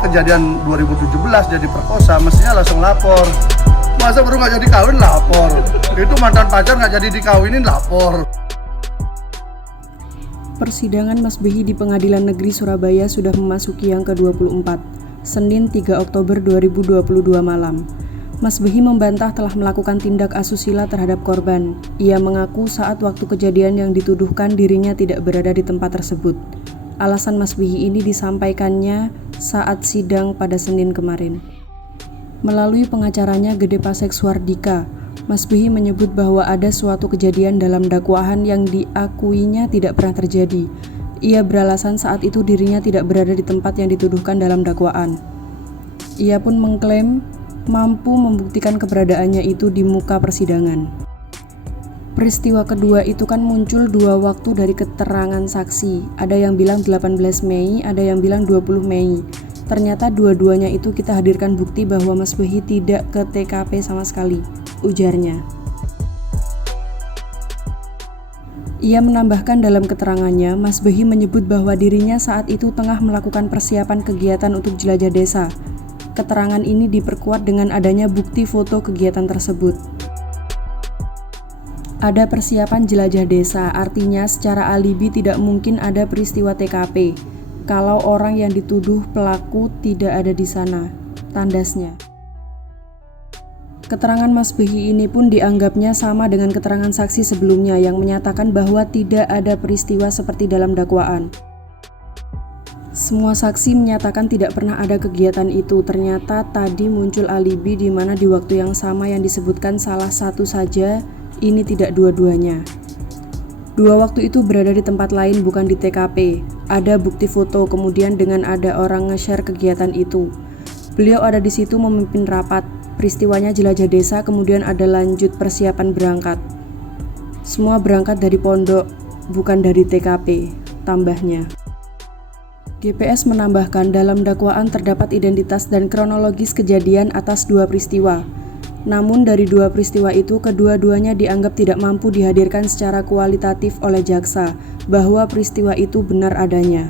kejadian 2017 jadi perkosa, mestinya langsung lapor. Masa baru nggak jadi kawin lapor? Itu mantan pacar nggak jadi dikawinin lapor. Persidangan Mas Behi di Pengadilan Negeri Surabaya sudah memasuki yang ke-24, Senin 3 Oktober 2022 malam. Mas Behi membantah telah melakukan tindak asusila terhadap korban. Ia mengaku saat waktu kejadian yang dituduhkan dirinya tidak berada di tempat tersebut. Alasan Mas Behi ini disampaikannya saat sidang pada Senin kemarin. Melalui pengacaranya Gede Pasek Suardika, Mas Behi menyebut bahwa ada suatu kejadian dalam dakwaan yang diakuinya tidak pernah terjadi. Ia beralasan saat itu dirinya tidak berada di tempat yang dituduhkan dalam dakwaan. Ia pun mengklaim mampu membuktikan keberadaannya itu di muka persidangan. Peristiwa kedua itu kan muncul dua waktu dari keterangan saksi. Ada yang bilang 18 Mei, ada yang bilang 20 Mei. Ternyata dua-duanya itu kita hadirkan bukti bahwa Mas Behi tidak ke TKP sama sekali, ujarnya. Ia menambahkan dalam keterangannya, Mas Behi menyebut bahwa dirinya saat itu tengah melakukan persiapan kegiatan untuk jelajah desa. Keterangan ini diperkuat dengan adanya bukti foto kegiatan tersebut. Ada persiapan jelajah desa, artinya secara alibi tidak mungkin ada peristiwa TKP. Kalau orang yang dituduh pelaku tidak ada di sana, tandasnya. Keterangan Mas Behi ini pun dianggapnya sama dengan keterangan saksi sebelumnya yang menyatakan bahwa tidak ada peristiwa seperti dalam dakwaan. Semua saksi menyatakan tidak pernah ada kegiatan itu. Ternyata tadi muncul alibi di mana di waktu yang sama yang disebutkan salah satu saja, ini tidak dua-duanya. Dua waktu itu berada di tempat lain bukan di TKP. Ada bukti foto, kemudian dengan ada orang nge-share kegiatan itu. Beliau ada di situ memimpin rapat. Peristiwanya jelajah desa, kemudian ada lanjut persiapan berangkat. Semua berangkat dari pondok, bukan dari TKP, tambahnya. GPS menambahkan dalam dakwaan terdapat identitas dan kronologis kejadian atas dua peristiwa. Namun dari dua peristiwa itu, kedua-duanya dianggap tidak mampu dihadirkan secara kualitatif oleh jaksa, bahwa peristiwa itu benar adanya.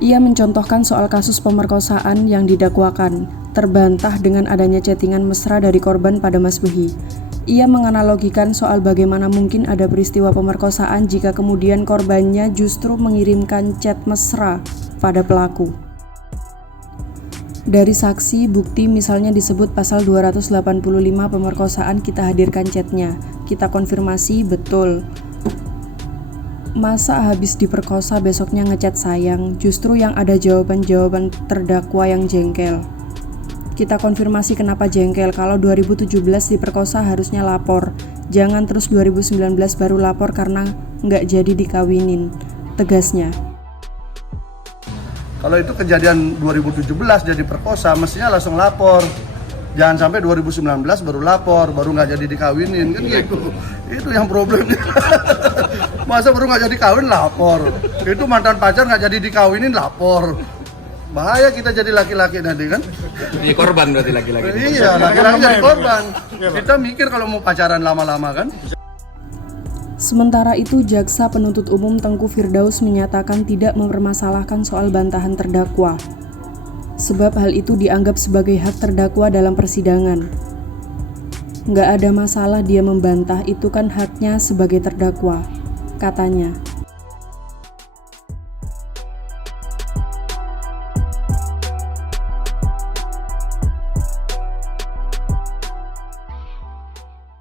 Ia mencontohkan soal kasus pemerkosaan yang didakwakan, terbantah dengan adanya chattingan mesra dari korban pada Mas Behi. Ia menganalogikan soal bagaimana mungkin ada peristiwa pemerkosaan jika kemudian korbannya justru mengirimkan chat mesra pada pelaku. Dari saksi, bukti misalnya disebut pasal 285 pemerkosaan, kita hadirkan chatnya. Kita konfirmasi, betul. Masa habis diperkosa besoknya ngechat sayang, justru yang ada jawaban-jawaban terdakwa yang jengkel. Kita konfirmasi kenapa jengkel, kalau 2017 diperkosa harusnya lapor. Jangan terus 2019 baru lapor karena nggak jadi dikawinin, tegasnya. Kalau itu kejadian 2017 jadi perkosa, mestinya langsung lapor. Jangan sampai 2019 baru lapor, baru nggak jadi dikawinin, kan gitu. Itu yang problemnya. Masa baru nggak jadi kawin lapor. Itu mantan pacar nggak jadi dikawinin lapor. Bahaya kita jadi laki-laki nanti kan. Jadi korban berarti laki-laki. Iya, laki-laki jadi korban. Kita mikir kalau mau pacaran lama-lama kan. Sementara itu, Jaksa Penuntut Umum Tengku Firdaus menyatakan tidak mempermasalahkan soal bantahan terdakwa, sebab hal itu dianggap sebagai hak terdakwa dalam persidangan. Nggak ada masalah dia membantah, itu kan haknya sebagai terdakwa, katanya.